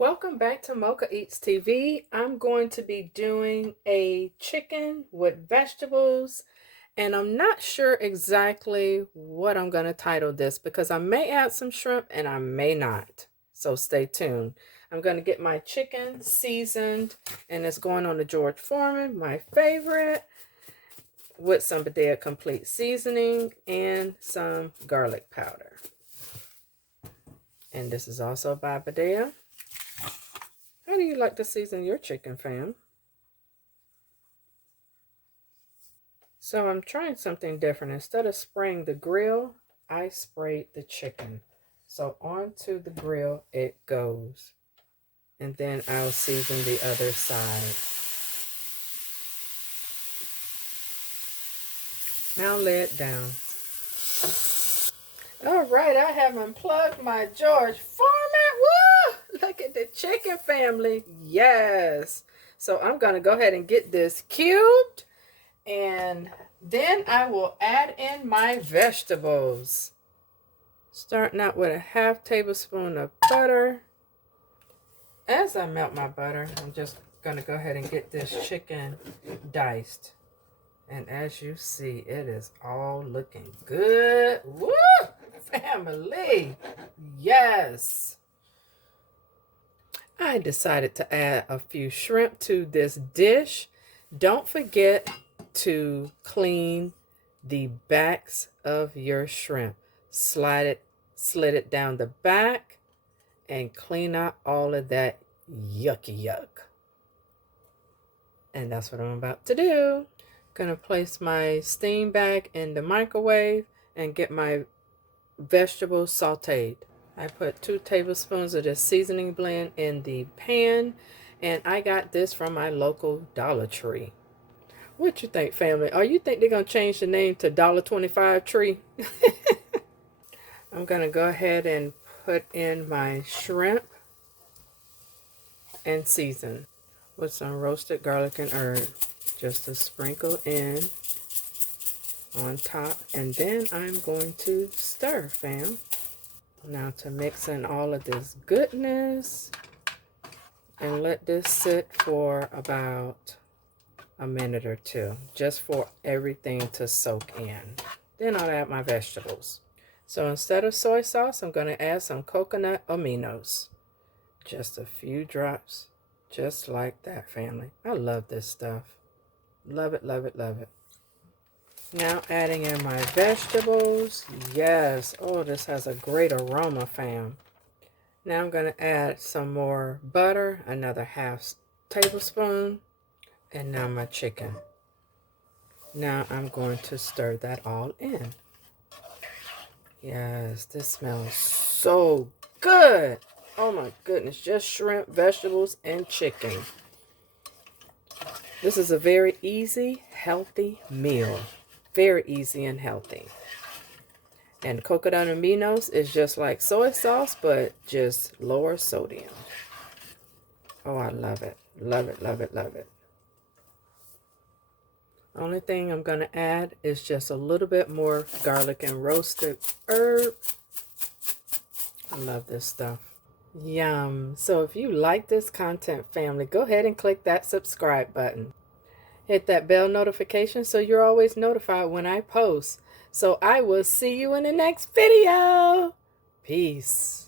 Welcome back to Mochaeatstv. I'm going to be doing a chicken with vegetables, and I'm not sure exactly what I'm going to title this because I may add some shrimp and I may not. So stay tuned. I'm going to get my chicken seasoned, and it's going on the George Foreman, my favorite, with some Badea Complete seasoning and some garlic powder. And this is also by Badea. How do you like to season your chicken, fam? So I'm trying something different. Instead of spraying the grill, I sprayed the chicken. So onto the grill it goes. And then I'll season the other side. Now lay it down. All right, I have unplugged my George Foreman. Woo! Look at the chicken family. Yes. So I'm going to go ahead and get this cubed. And then I will add in my vegetables. Starting out with a ½ tablespoon of butter. As I melt my butter, I'm just going to go ahead and get this chicken diced. And as you see, it is all looking good. Woo! Family! Yes! I decided to add a few shrimp to this dish. Don't forget to clean the backs of your shrimp. Slid it down the back and clean out all of that yucky yuck. And that's what I'm about to do. Gonna place my steam bag in the microwave and get my vegetables sauteed. I put 2 tablespoons of this seasoning blend in the pan, and I got this from my local Dollar Tree. What you think, family? Or you think they're going to change the name to $1.25 Tree? I'm going to go ahead and put in my shrimp and season with some roasted garlic and herb. Just to sprinkle in on top. And then I'm going to stir, fam. Now to mix in all of this goodness and let this sit for about a minute or two, just for everything to soak in. Then I'll add my vegetables. So instead of soy sauce, I'm going to add some coconut aminos. Just a few drops, just like that, family. I love this stuff. Love it, love it, love it. Now adding in my vegetables. Yes. Oh, this has a great aroma, fam. Now I'm going to add some more butter, another ½ tablespoon. And now my chicken. Now I'm going to stir that all in. Yes, this smells so good. Oh my goodness, just shrimp, vegetables, and chicken. This is a very easy, healthy meal. Very easy and healthy. And coconut aminos is just like soy sauce, but just lower sodium. Oh, I love it. Love it, love it, love it. Only thing I'm going to add is just a little bit more garlic and roasted herb. I love this stuff. Yum. So if you like this content, family, go ahead and click that subscribe button. Hit that bell notification so you're always notified when I post. So I will see you in the next video. Peace.